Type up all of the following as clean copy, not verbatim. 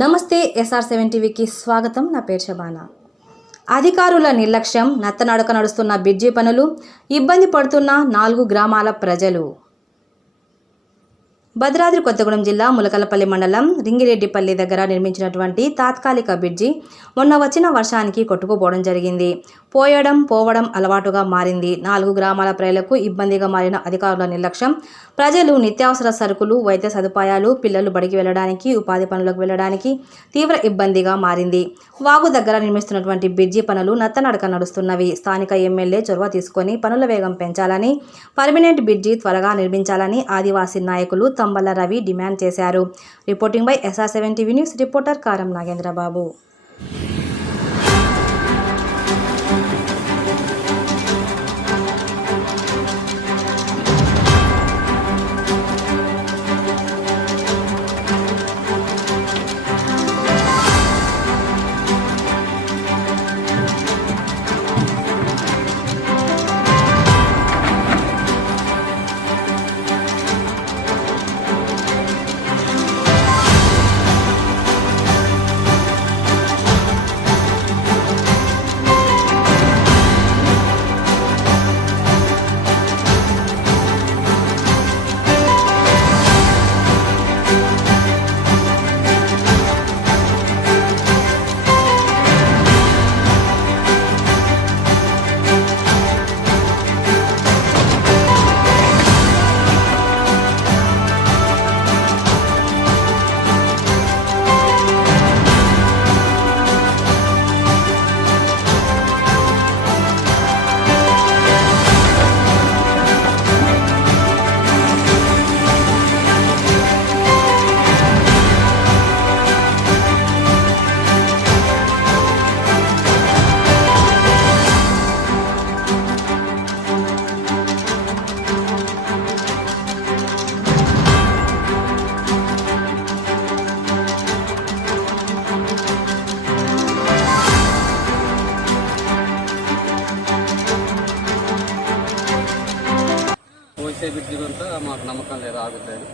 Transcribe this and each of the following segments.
నమస్తే SR7 టీవీకి స్వాగతం. నా పేరు శబానా. అధికారుల నిర్లక్ష్యం, నత్తనడక నడుస్తున్న బ్రిడ్జి పనులు, ఇబ్బంది పడుతున్న 4 గ్రామాల ప్రజలు. భద్రాద్రి కొత్తగూడెం జిల్లా ములకలపల్లి మండలం రింగిరెడ్డిపల్లి దగ్గర నిర్మించినటువంటి తాత్కాలిక బ్రిడ్జి మొన్న వచ్చిన వర్షానికి కొట్టుకుపోవడం జరిగింది. పోవడం అలవాటుగా మారింది. 4 గ్రామాల ప్రజలకు ఇబ్బందిగా మారిన అధికారుల నిర్లక్ష్యం, ప్రజలు నిత్యావసర సరుకులు, వైద్య సదుపాయాలు, పిల్లలు బడికి వెళ్ళడానికి, ఉపాధి పనులకు వెళ్ళడానికి తీవ్ర ఇబ్బందిగా మారింది. వాగు దగ్గర నిర్మిస్తున్నటువంటి బ్రిడ్జి పనులు నత్తనడక నడుస్తున్నవి. స్థానిక ఎమ్మెల్యే చొరవ తీసుకొని పనుల వేగం పెంచాలని, పర్మనెంట్ బ్రిడ్జి త్వరగా నిర్మించాలని ఆదివాసీ నాయకులు తంబల రవి డిమాండ్ చేశారు. Reporting by SR7 TV news reporter కారం నాగేంద్రబాబు. బ్రిడ్జి కొంత మాకు నమ్మకం లేదు, ఆగుతుంది.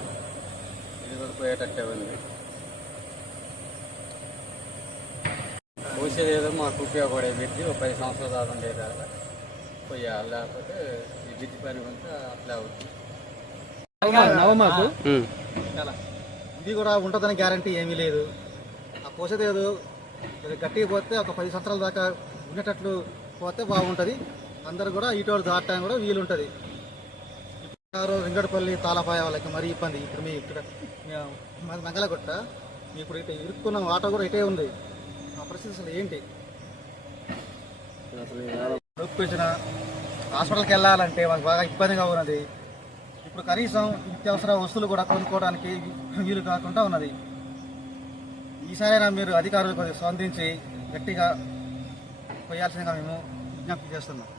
ఇది కూడా పోయేటట్టే ఉంది. పోసేది ఏదో మాకు ఉపయోగపడే బ్రిడ్జి ఒక 10 సంవత్సరాల దాకా ఉండేదాకా పోయాలి, లేకపోతే ఈ బ్రిడ్జి పని కొంత అట్లా అవుతుంది. ఇది కూడా ఉంటుందని గ్యారంటీ ఏమీ లేదు. ఆ పోసేది ఏదో గట్టిగా పోతే ఒక 10 సంవత్సరాల దాకా ఉండేటట్లు పోతే బాగుంటుంది. అందరు కూడా ఇటువంటి దాటడానికి కూడా వీలుంటుంది. రింగడపల్లి తాళపాయ వాళ్ళకి మరీ ఇబ్బంది. ఇప్పుడు మీ ఇక్కడ మంగళగుట్ట మీ ఇప్పుడు ఇటు ఇరుక్కున్న ఆటో కూడా ఇటే ఉంది. ఆ పరిస్థితి అసలు ఏంటి? నొప్పించిన హాస్పిటల్కి వెళ్ళాలంటే మాకు బాగా ఇబ్బందిగా ఉన్నది. ఇప్పుడు కనీసం నిత్యావసర వస్తువులు కూడా కొనుక్కోవడానికి వీలు కాకుండా ఉన్నది. ఈసారైనా మీరు అధికారులు కొద్దిగా స్పందించి గట్టిగా పోయాల్సిందిగా మేము విజ్ఞప్తి చేస్తున్నాం.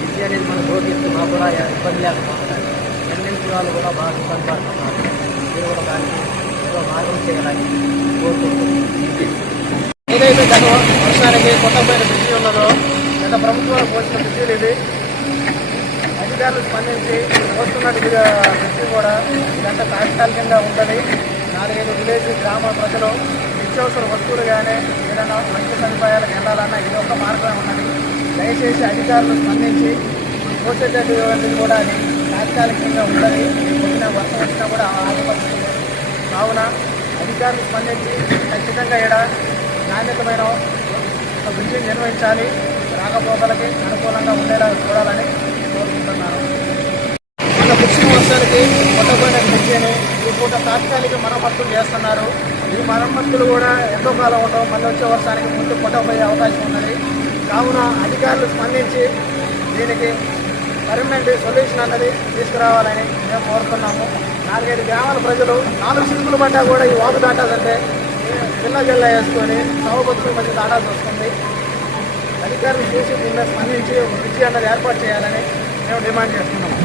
విద్య అనేది మనం రోగిస్తే మాకు కూడా ఇబ్బంది లేకపోతుంది. ఎన్ఎన్సీ వాళ్ళు కూడా బాగా ఇబ్బంది పడుతున్నారు. మీరు కూడా దానికి ఏదో మార్గం చేయాలని కోరుకుంటున్నాం. ఏదైతే గత వర్షానికి కొత్తపైన బ్రిడ్జి ఉన్నదో గత ప్రభుత్వాలు పోసిన బ్రిడ్జీలు ఇది. అధికారులు స్పందించి పోస్తున్నట్టు బ్రిడ్జి కూడా ఇదంతా తాత్కాలికంగా ఉంటుంది. 4-5 విలేజ్ గ్రామ ప్రజలు నిత్యావసర వస్తువులు కానీ ఏదైనా మంచి సదుపాయాలకు వెళ్ళాలన్నా ఇది ఒక మార్గం ఉన్నది. దయచేసి అధికారులు స్పందించి పోసేటటువంటిది కూడా అది తాత్కాలికంగా ఉంటుంది. వచ్చిన వర్షం వచ్చినా కూడా ఆగిపోతుంది. కావున అధికారులు స్పందించి ఖచ్చితంగా ఇక్కడ నాణ్యతమైన ఒక బ్రిడ్జిని నిర్వహించాలి. రాకపోకలకి అనుకూలంగా ఉండేలా చూడాలని కోరుకుంటున్నాను. మన పుష్టి వర్షాలకి కొట్టబోయిన బ్రిడ్జిని ఈ పూట తాత్కాలిక మరమ్మతులు చేస్తున్నారు. ఈ మరమ్మతులు కూడా ఎంతో కాలం ఉండవు. మళ్ళీ వచ్చే వర్షానికి ముందు కొట్టబోయే అవకాశం ఉన్నది. కావున అధికారులు స్పందించి దీనికి పర్మనెంట్ సొల్యూషన్ అన్నది తీసుకురావాలని మేము కోరుతున్నాము. 4-5 గ్రామాల ప్రజలు 4 సిలుకులు పడ్డా కూడా ఈ వాగు దాటాలంటే చిన్న జిల్లా వేసుకొని సవబతుల మధ్య దాటాల్సి వస్తుంది. అధికారులు చూసి దీన్ని స్పందించి బ్రిడ్జి అన్నది ఏర్పాటు చేయాలని మేము డిమాండ్ చేస్తున్నాము.